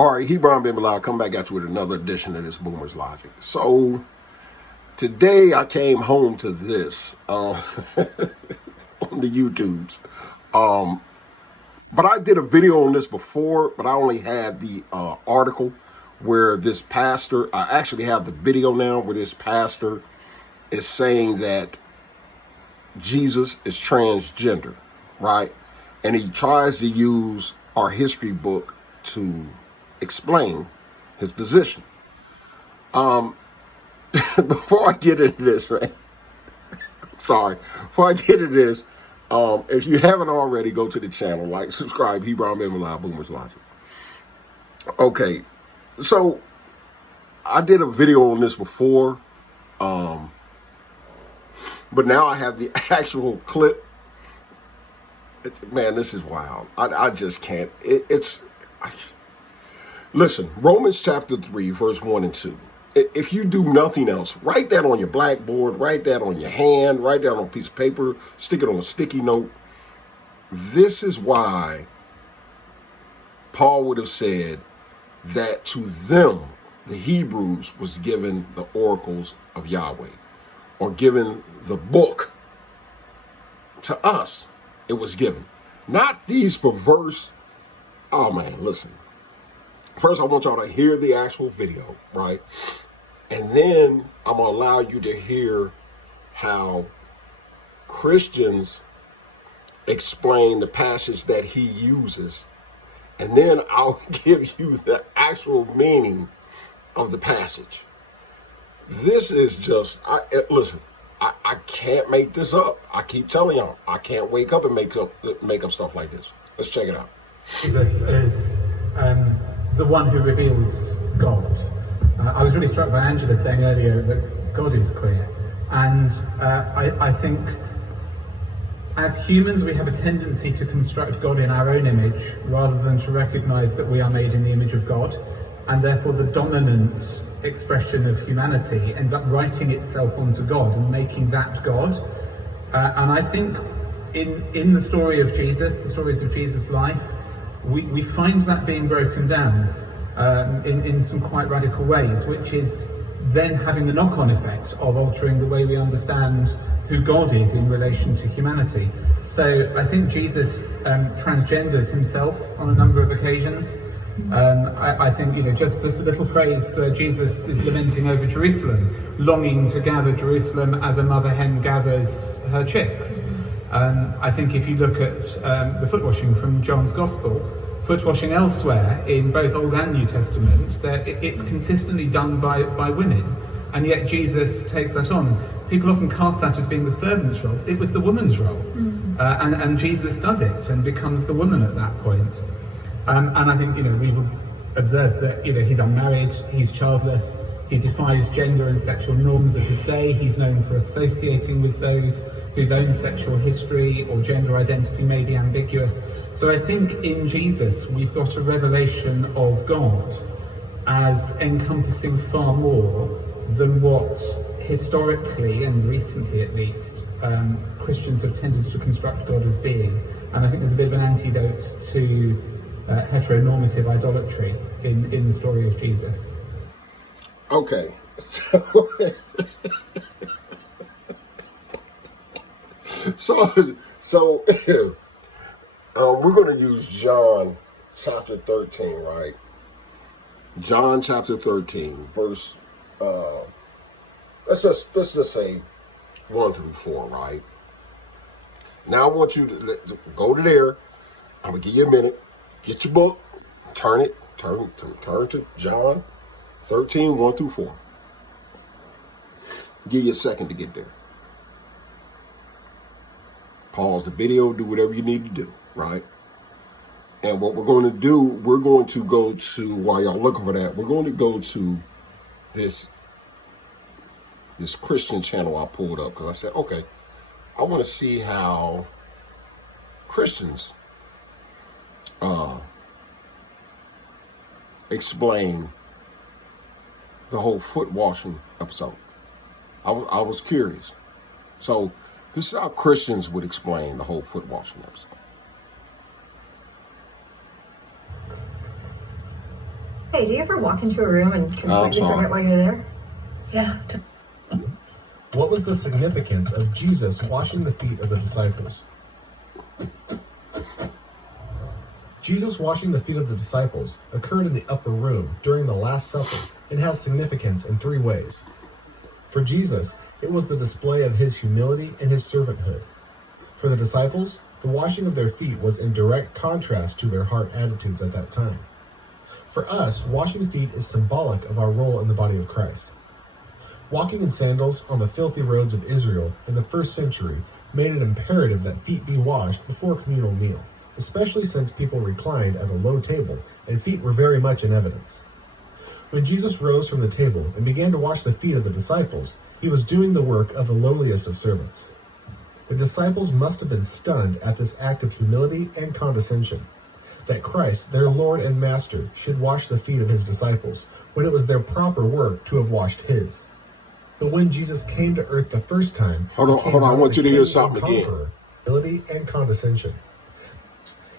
All right, Hebron Ben Bilal, come back at you with another edition of this Boomer's Logic. So today I came home to this on the YouTubes. But I did a video on this before, but I only had the article where this pastor, I actually have the video now where this pastor is saying that Jesus is transgender, right? And he tries to use our history book to explain his position. Before I get into this, right? Sorry. Before I get into this, if you haven't already, go to the channel, like, subscribe, Hebron Ben Bilal, Boomer's Logic. Okay, so I did a video on this before, but now I have the actual clip. Man, this is wild. I just can't. Listen, Romans chapter 3, verse 1 and 2. If you do nothing else, write that on your blackboard, write that on your hand, write that on a piece of paper, stick it on a sticky note. This is why Paul would have said that to them, the Hebrews, was given the oracles of Yahweh, or given the book. To us, it was given. Not these perverse, oh man, listen. First, I want y'all to hear the actual video, right? And then I'm going to allow you to hear how Christians explain the passage that he uses. And then I'll give you the actual meaning of the passage. This is just, listen, I can't make this up. I keep telling y'all, I can't wake up and make up stuff like this. Let's check it out. Jesus is the one who reveals God. I was really struck by Angela saying earlier that God is queer. And I think as humans, we have a tendency to construct God in our own image rather than to recognize that we are made in the image of God. And therefore the dominant expression of humanity ends up writing itself onto God and making that God. And I think in the story of Jesus, the stories of Jesus' life, we find that being broken down in some quite radical ways, which is then having the knock-on effect of altering the way we understand who God is in relation to humanity. So I think Jesus transgenders himself on a number of occasions. I think, just a little phrase, Jesus is lamenting over Jerusalem, longing to gather Jerusalem as a mother hen gathers her chicks. I think if you look at the foot washing from John's Gospel, foot washing elsewhere in both Old and New Testament, it's consistently done by women, and yet Jesus takes that on. People often cast that as being the servant's role. It was the woman's role, and Jesus does it and becomes the woman at that point. And I think, we've observed that, he's unmarried, he's childless, he defies gender and sexual norms of his day. He's known for associating with those whose own sexual history or gender identity may be ambiguous. So I think in Jesus, we've got a revelation of God as encompassing far more than what historically, and recently at least, Christians have tended to construct God as being. And I think there's a bit of an antidote to heteronormative idolatry in the story of Jesus. Okay, so we're going to use John chapter 13, right? John chapter 13, verse, let's just say 1 through 4, right? Now I want you to go to there. I'm going to give you a minute. Get your book, turn to John 13, 1 through 4. Give you a second to get there. Pause the video, do whatever you need to do, right? And what we're going to do, we're going to go to, while y'all looking for that, we're going to go to this Christian channel I pulled up, because I said, okay, I want to see how Christians explain the whole foot washing episode. I was curious. So this is how Christians would explain the whole foot washing episode. Hey, do you ever walk into a room and completely forget why you're there? Yeah. What was the significance of Jesus washing the feet of the disciples? Jesus washing the feet of the disciples occurred in the upper room during the Last Supper and has significance in three ways. For Jesus, it was the display of his humility and his servanthood. For the disciples, the washing of their feet was in direct contrast to their heart attitudes at that time. For us, washing feet is symbolic of our role in the body of Christ. Walking in sandals on the filthy roads of Israel in the first century made it imperative that feet be washed before a communal meal, especially since people reclined at a low table and feet were very much in evidence. When Jesus rose from the table and began to wash the feet of the disciples, he was doing the work of the lowliest of servants. The disciples must have been stunned at this act of humility and condescension, that Christ, their Lord and Master, should wash the feet of his disciples, when it was their proper work to have washed his. But when Jesus came to earth the first time, hold on, I want you to hear something again. Humility and condescension.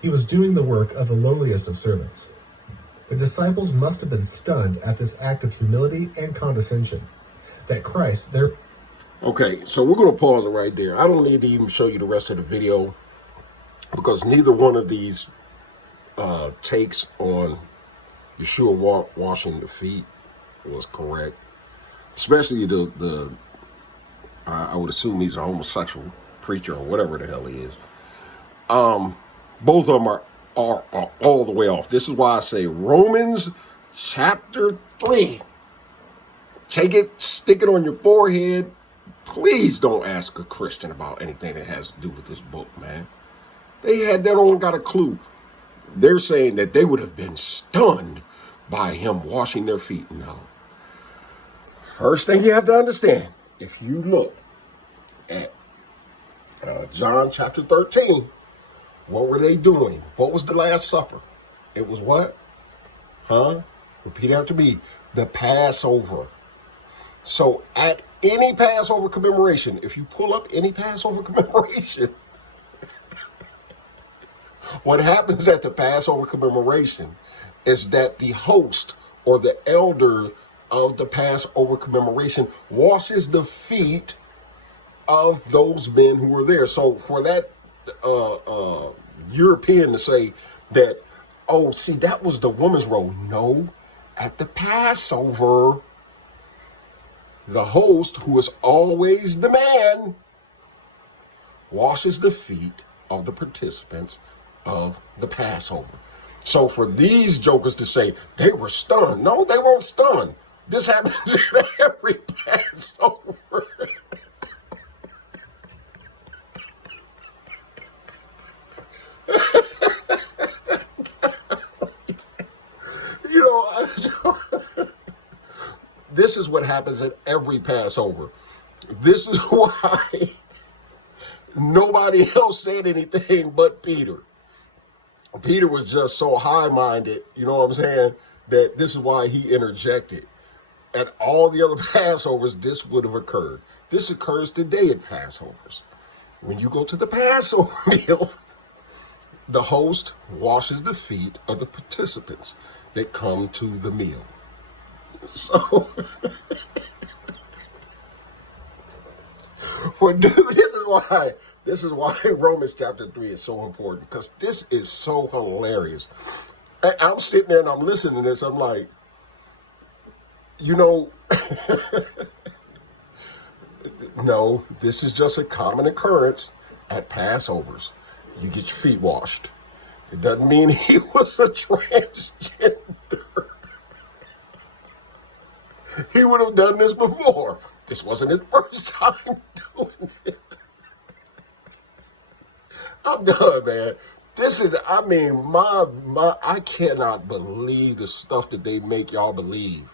He was doing the work of the lowliest of servants. The disciples must have been stunned at this act of humility and condescension, that Christ, their... Okay, so we're going to pause it right there. I don't need to even show you the rest of the video because neither one of these takes on Yeshua washing the feet was correct. Especially I would assume he's a homosexual preacher or whatever the hell he is. Both of them are all the way off. This is why I say Romans chapter 3. Take it, stick it on your forehead. Please don't ask a Christian about anything that has to do with this book, man. They don't got a clue. They're saying that they would have been stunned by him washing their feet. No. First thing you have to understand, if you look at John chapter 13, what were they doing? What was the Last Supper? It was what? Repeat after me. The Passover. So at any Passover commemoration, if you pull up any Passover commemoration, what happens at the Passover commemoration is that the host or the elder of the Passover commemoration washes the feet of those men who were there. So for that European to say that, oh, see, that was the woman's role. No, at the Passover, the host, who is always the man, washes the feet of the participants of the Passover. So for these jokers to say they were stunned, no, they weren't stunned. This happens at every Passover. This is what happens at every Passover. This is why nobody else said anything but Peter. Peter was just so high-minded, you know what I'm saying, that this is why he interjected. At all the other Passovers, this would have occurred. This occurs today at Passovers. When you go to the Passover meal, the host washes the feet of the participants that come to the meal. So, this is why Romans chapter 3 is so important, because this is so hilarious. And I'm sitting there and I'm listening to this. I'm like, no, this is just a common occurrence at Passovers. You get your feet washed. It doesn't mean he was a transgender. He would have done this before. This wasn't his first time doing it. I'm done, man. I cannot believe the stuff that they make y'all believe,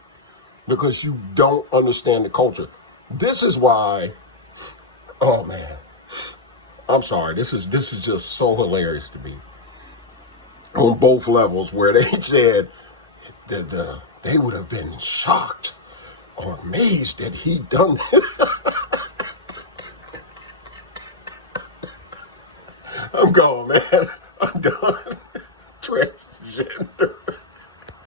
because you don't understand the culture. This is why, oh man, I'm sorry. This is just so hilarious to me on both levels, where they said that they would have been shocked or amazed that he done it. I'm gone, man. I'm done. Transgender.